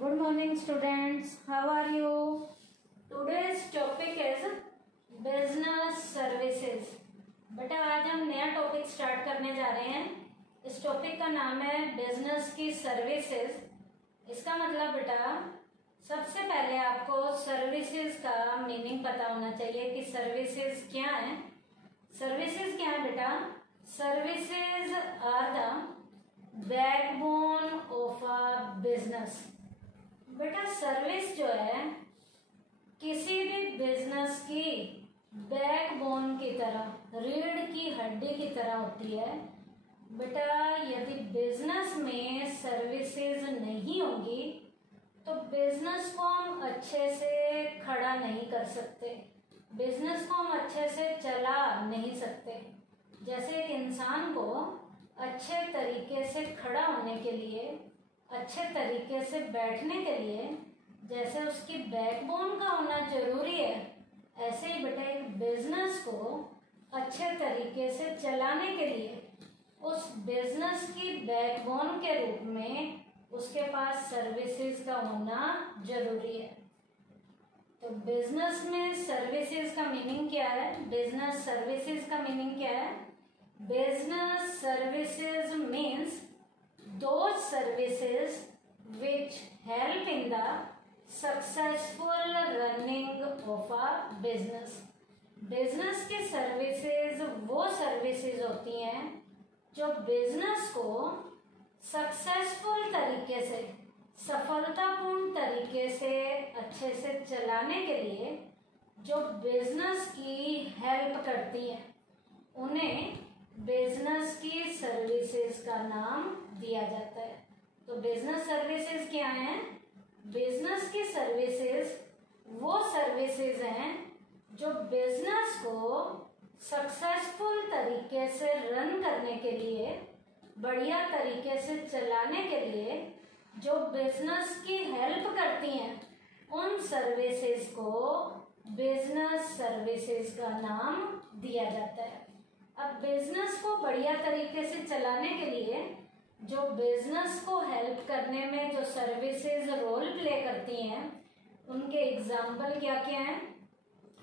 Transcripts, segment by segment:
Good morning students, how are you? Today's topic is business services. बेटा आज हम नया टॉपिक स्टार्ट करने जा रहे हैं। इस टॉपिक का नाम है बिजनेस की सर्विसेज। इसका मतलब बेटा सबसे पहले आपको सर्विसेज का मीनिंग पता होना चाहिए कि सर्विसेज क्या है। सर्विसेज क्या है बेटा? Services are the backbone of a business. बेटा सर्विस जो है किसी भी बिजनेस की बैकबोन की तरह, रीढ़ की हड्डी की तरह होती है। बेटा यदि बिजनेस में सर्विसेज नहीं होगी तो बिजनेस को हम अच्छे से खड़ा नहीं कर सकते, बिजनेस को हम अच्छे से चला नहीं सकते। जैसे एक इंसान को अच्छे तरीके से खड़ा होने के लिए, अच्छे तरीके से बैठने के लिए जैसे उसकी बैकबोन का होना जरूरी है, ऐसे ही बेटा एक बिजनेस को अच्छे तरीके से चलाने के लिए उस बिजनेस की बैकबोन के रूप में उसके पास सर्विसेज का होना जरूरी है। तो बिजनेस में सर्विसेज का मीनिंग क्या है? बिजनेस सर्विसेज का मीनिंग क्या है? Business services means those services which help in the successful running of a business। Business की सर्विसेज वो सर्विसेज होती हैं जो बिजनेस को सक्सेसफुल तरीके से, सफलतापूर्ण तरीके से अच्छे से चलाने के लिए जो बिजनेस की हेल्प करती हैं, उन्हें बिजनेस की सर्विसेज का नाम दिया जाता है। तो बिजनेस सर्विसेज क्या है? बिजनेस की सर्विसेज वो सर्विसेज हैं जो बिजनेस को सक्सेसफुल तरीके से रन करने के लिए, बढ़िया तरीके से चलाने के लिए जो बिजनेस की हेल्प करती हैं, उन सर्विसेज को बिजनेस सर्विसेज का नाम दिया जाता है। अब बिजनेस को बढ़िया तरीके से चलाने के लिए जो बिजनेस को हेल्प करने में जो सर्विसेज रोल प्ले करती हैं, उनके एग्जाम्पल क्या क्या हैं?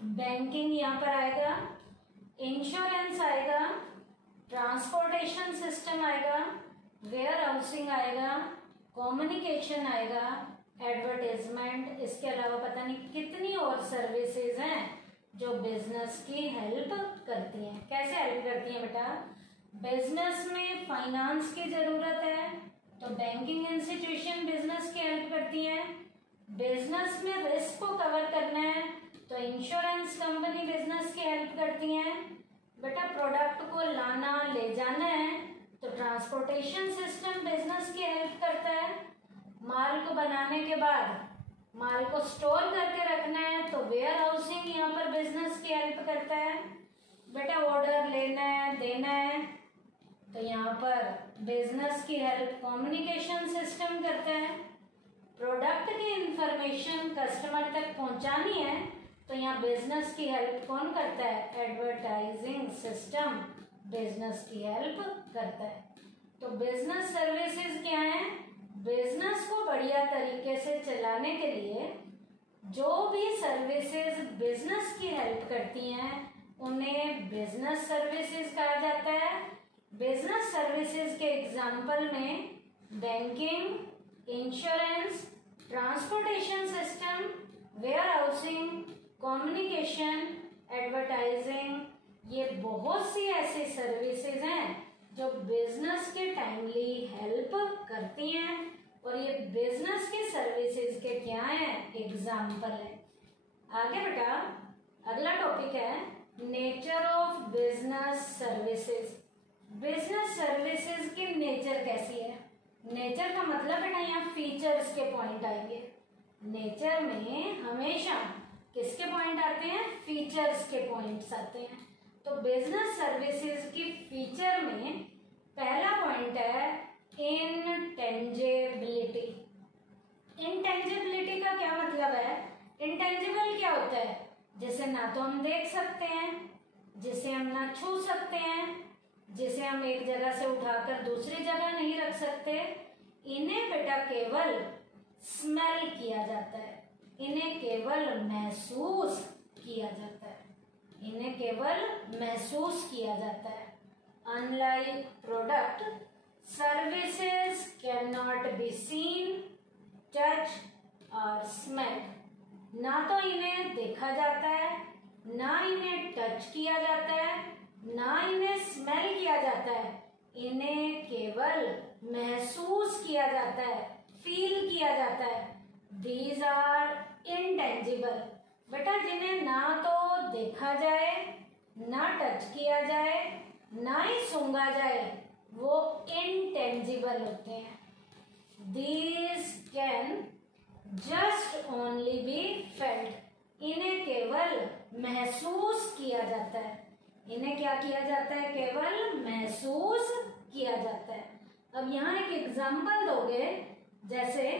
बैंकिंग यहाँ पर आएगा, इंश्योरेंस आएगा, ट्रांसपोर्टेशन सिस्टम आएगा, वेयर हाउसिंग आएगा, कम्युनिकेशन आएगा, एडवर्टाइजमेंट। इसके अलावा पता नहीं कितनी और सर्विसेज हैं जो बिजनेस की हेल्प करती हैं। कैसे हेल्प करती हैं बेटा? बिजनेस में फाइनेंस की जरूरत है तो बैंकिंग इंस्टीट्यूशन बिजनेस की हेल्प करती हैं। बिजनेस में रिस्क को कवर करना है तो इंश्योरेंस कंपनी बिजनेस की हेल्प करती हैं। बेटा प्रोडक्ट को लाना ले जाना है तो ट्रांसपोर्टेशन सिस्टम बिजनेस की हेल्प करता है। माल को बनाने के बाद माल को स्टोर करके रखना है तो वेयर हाउसिंग यहाँ पर बिजनेस की हेल्प करता है। बेटा ऑर्डर लेना है, देना है तो यहाँ पर बिजनेस की हेल्प कम्युनिकेशन सिस्टम करता है। प्रोडक्ट की इंफॉर्मेशन कस्टमर तक पहुंचानी है तो यहाँ बिजनेस की हेल्प कौन करता है? एडवर्टाइजिंग सिस्टम बिजनेस की हेल्प करता है। तो बिजनेस सर्विसेज क्या है? बिजनेस को बढ़िया तरीके से चलाने के लिए जो भी सर्विसेज बिजनेस की हेल्प करती हैं, उन्हें बिजनेस सर्विसेज कहा जाता है। बिजनेस सर्विसेज के एग्जाम्पल में banking, insurance, transportation system, warehousing, communication, advertising, ये बहुत सी ऐसी सर्विसेज हैं जो बिजनेस के टाइमली हेल्प करती हैं और ये बिजनेस की सर्विसेज के क्या हैं? एग्जाम्पल है। आगे बेटा अगला टॉपिक है nature of business services. Business services की नेचर कैसी है? नेचर का मतलब बेटा यहाँ फीचर्स के पॉइंट आएंगे। नेचर में हमेशा किसके पॉइंट आते हैं? फीचर्स के पॉइंट्स आते हैं। तो बिजनेस सर्विसेज की फीचर में पहला पॉइंट है इनटेंजिबिलिटी। इनटेंजिबिलिटी का क्या मतलब है? इंटेंजिबल क्या होता है? जिसे ना तो हम देख सकते हैं, जिसे हम ना छू सकते हैं, जिसे हम एक जगह से उठाकर दूसरी जगह नहीं रख सकते। इन्हें बेटा केवल स्मेल किया जाता है, इन्हें केवल महसूस किया जाता है, इन्हें केवल महसूस किया जाता है। Unlike product, services can not be scene, touch और स्मेल। ना तो इन्हें देखा जाता है, ना इन्हें टच किया जाता है, ना इन्हें स्मेल किया जाता है, इन्हें केवल महसूस किया जाता है, फील किया जाता है। These are intangible. बेटा जिन्हें ना तो देखा जाए, ना टच किया जाए, ना ही सूंघा जाए, वो इंटेंजिबल होते हैं। These can just only be felt. इन्हें केवल महसूस किया जाता है, इन्हें क्या किया जाता है? केवल महसूस किया जाता है। अब यहाँ एक एग्जाम्पल दोगे, जैसे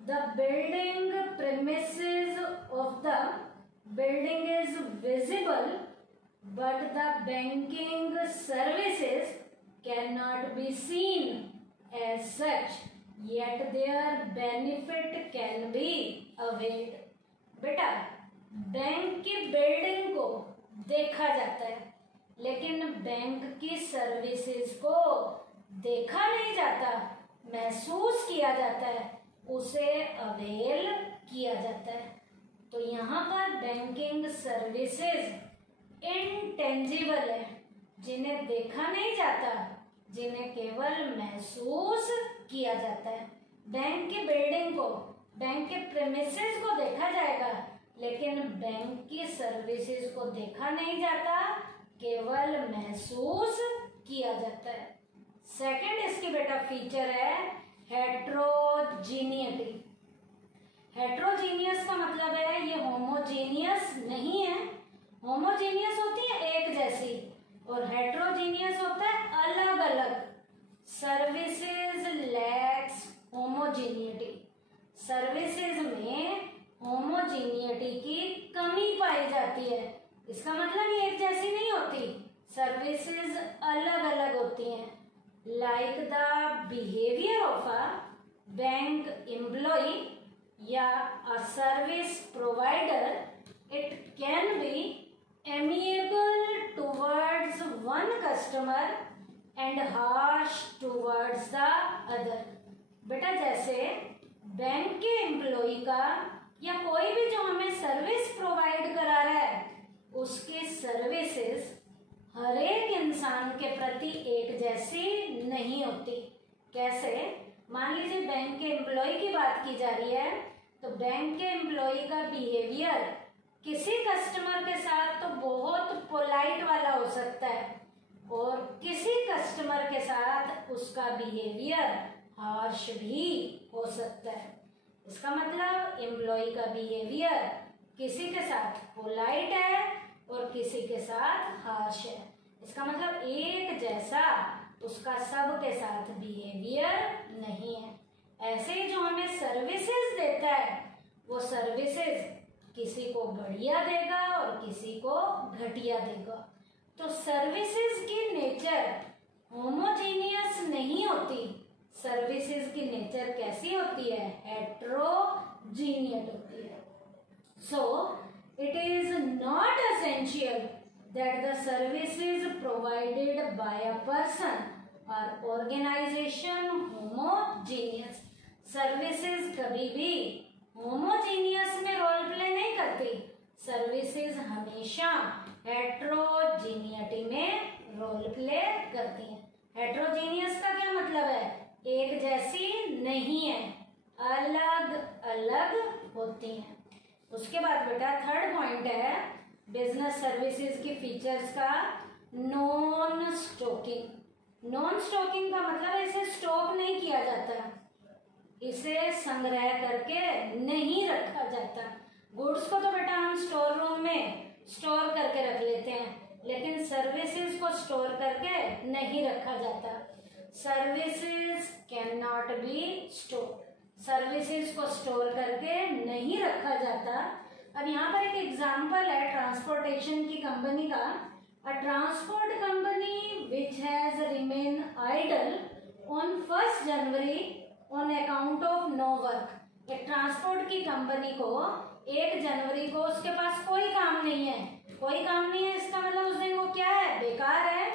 the building premises of the building is visible but the banking services can not be seen as such yet their benefit can be availed। बेटा बैंक की बिल्डिंग को देखा जाता है, लेकिन बैंक की सर्विसेज को देखा नहीं जाता, महसूस किया जाता है, उसे अवेल किया जाता है। तो यहाँ पर बैंकिंग सर्विसेज इनटेंजिबल है, जिन्हें देखा नहीं जाता, जिन्हें केवल महसूस किया जाता है। बैंक की बिल्डिंग को, बैंक के प्रेमिसेस को देखा जाएगा, लेकिन बैंक की सर्विसेज को देखा नहीं जाता, केवल महसूस किया जाता है। सेकंड इसकी बेटा फीचर है हेट्रोजीनियटी। हेट्रोजीनियस का मतलब है ये होमोजीनियस नहीं है। होमोजीनियस होती है एक जैसी, और हेट्रोजीनियस होता है अलग अलग। सर्विसेज लैक्स होमोजीनियटी। सर्विसेज में होमोजीनियटी की कमी पाई जाती है। इसका मतलब ये एक जैसी नहीं होती, सर्विसेज अलग अलग होती हैं। Like the behaviour of a bank employee या a service provider, it can be amiable towards one customer and harsh towards the other. बेटा जैसे बैंक के एम्प्लॉय का या कोई भी जो हमें सर्विस प्रोवाइड करा रहा है, उसकी सर्विसेज हर एक इंसान के प्रति एक जैसी नहीं होती। कैसे? मान लीजिए बैंक के एम्प्लॉय की बात की जा रही है, तो बैंक के एम्प्लॉय का बिहेवियर किसी कस्टमर के साथ तो बहुत पोलाइट वाला हो सकता है, और किसी कस्टमर के साथ उसका बिहेवियर हार्श भी हो सकता है। इसका मतलब एम्प्लॉय का बिहेवियर किसी के साथ पोलाइट है और किसी के साथ हार्श है। इसका मतलब एक जैसा उसका सब के साथ बिहेवियर नहीं है। ऐसे ही जो हमें सर्विसेज देता है, वो सर्विसेज किसी को बढ़िया देगा और किसी को घटिया देगा। तो सर्विसेज की नेचर होमोजीनियस नहीं होती, सर्विसेज की नेचर कैसी होती है? हेट्रोजीनियस होती है। So it is not essential that the services provided by a person और ऑर्गेनाइजेशन होमोजीनियस। सर्विसेज कभी भी होमोजीनियस में रोल प्ले नहीं करती, सर्विसेज हमेशा हेट्रोजीनियटी में रोल प्ले करती हैं। हेट्रोजीनियस का क्या मतलब है? एक जैसी नहीं है, अलग अलग होती हैं। उसके बाद बेटा थर्ड पॉइंट है बिजनेस सर्विसेज की फीचर्स का नॉन स्टॉकिंग। नॉन स्टॉकिंग का मतलब इसे स्टॉक नहीं किया जाता, इसे संग्रह करके नहीं रखा जाता। गुड्स को तो बेटा हम स्टोर रूम में स्टोर करके रख लेते हैं, लेकिन सर्विसेज को स्टोर करके नहीं रखा जाता। Services can not B store. Services को स्टोर करके नहीं रखा जाता। अब यहाँ पर एक एग्जांपल है ट्रांसपोर्टेशन की कंपनी का। A transport company which has remain idle on 1 January on account of no work. एक ट्रांसपोर्ट की कंपनी को 1 जनवरी को उसके पास कोई काम नहीं है, कोई काम नहीं है, इसका मतलब उस दिन वो क्या है, बेकार है।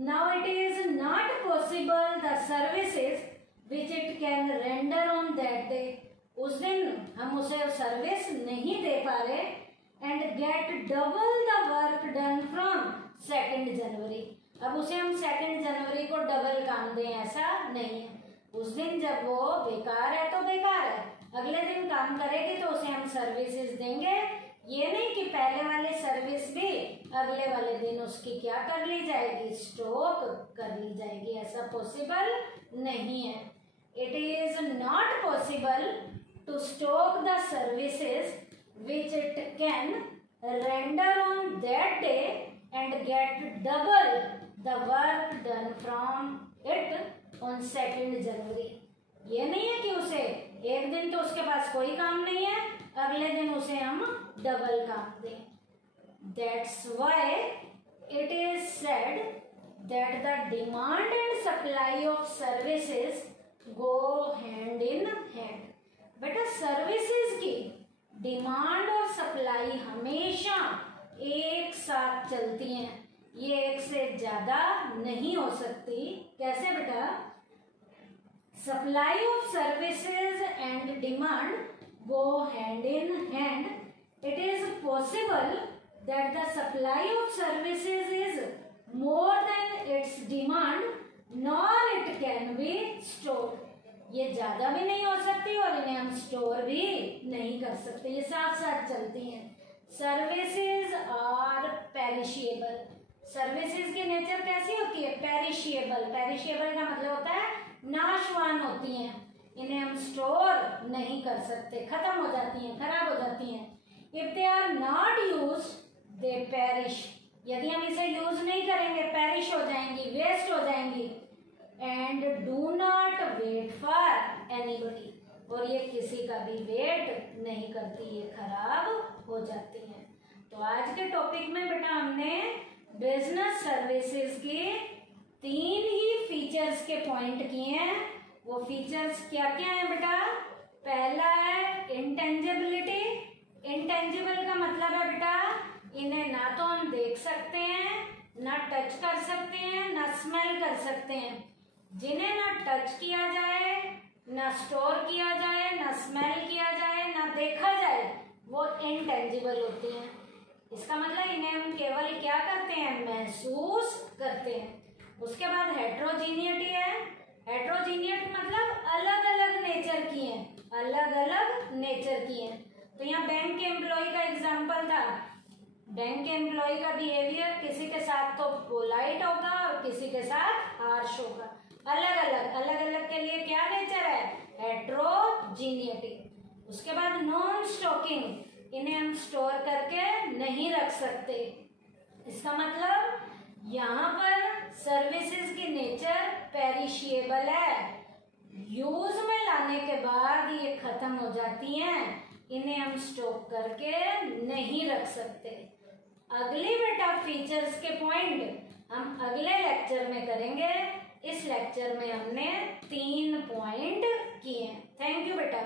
Now it is not possible the services which it can render on that day, उस दिन हम उसे सर्विस नहीं दे पा रहे, and get double the work done from 2 January, अब उसे हम 2 जनवरी को डबल काम दें, ऐसा नहीं है। उस दिन जब वो बेकार है तो बेकार है, अगले दिन काम करेगी तो उसे हम सर्विसेज देंगे, ये नहीं कि पहले वाले सर्विस भी अगले वाले दिन उसकी क्या कर ली जाएगी, स्टॉक कर ली जाएगी, ऐसा पॉसिबल नहीं है। It is not possible to stock the services which it can render on that day and get double the work done from it on 2 जनवरी। ये नहीं है कि उसे एक दिन तो उसके पास कोई काम नहीं है, अगले दिन उसे हम डबल काम दें। That's why it is said that the demand and supply of services go hand in hand। बेटा सर्विसेज की डिमांड और सप्लाई हमेशा एक साथ चलती हैं, ये एक से ज्यादा नहीं हो सकती। कैसे बेटा, supply of services and demand go hand in hand, it is possible that the supply of services is more than it's demand, nor it can be stored, ये ज्यादा भी नहीं हो सकती और इन्हें हम स्टोर भी नहीं कर सकते, ये साथ साथ चलती हैं। सर्विसेज आर पेरिशेबल, सर्विसेज की नेचर कैसी होती है, पेरिशेबल, पेरिशेबल का मतलब होता है नाशवान होती हैं, इन्हें हम स्टोर नहीं कर सकते, खत्म हो जाती हैं, खराब हो जाती हैं। If they are not use they perish, यदि हम इसे यूज नहीं करेंगे पेरिश हो जाएंगी, वेस्ट हो जाएंगी। And do not wait for anybody, और ये किसी का भी वेट नहीं करती, ये खराब हो जाती हैं। तो आज के टॉपिक में बेटा हमने बिजनेस सर्विसेज के 3 ही फीचर्स के पॉइंट किए हैं। वो फीचर्स क्या क्या है बेटा, पहला है इंटेंजिबिलिटी, इंटेंजिबल का मतलब है बेटा इन्हें ना तो हम देख सकते हैं, ना टच कर सकते हैं, ना स्मेल कर सकते हैं। जिन्हें ना टच किया जाए, ना स्टोर किया जाए, ना स्मेल किया जाए, ना देखा जाए, वो इनटेंजिबल होती हैं। इसका मतलब इन्हें हम केवल क्या करते हैं, महसूस करते हैं। उसके बाद हेट्रोजीनियटी है, हेट्रोजीनियट मतलब अलग अलग नेचर की हैं, अलग अलग नेचर की हैं। तो यहाँ बैंक के एम्प्लॉय का एग्जाम्पल था, बैंक के एम्प्लॉय का बिहेवियर किसी के साथ तो पोलाइट होगा और किसी के साथ हार्श होगा, अलग अलग, अलग अलग के लिए क्या नेचर है, हेट्रोजीनियटी। उसके बाद नॉन स्टॉकिंग, इन्हें हम स्टोर करके नहीं रख सकते। इसका मतलब यहाँ पर सर्विसेज की नेचर पेरिशेबल है, यूज में लाने के बाद ये खत्म हो जाती हैं, इन्हें हम स्टॉक करके नहीं रख सकते। अगली बेटा फीचर्स के पॉइंट हम अगले लेक्चर में करेंगे। इस लेक्चर में हमने 3 पॉइंट किए हैं। थैंक यू बेटा।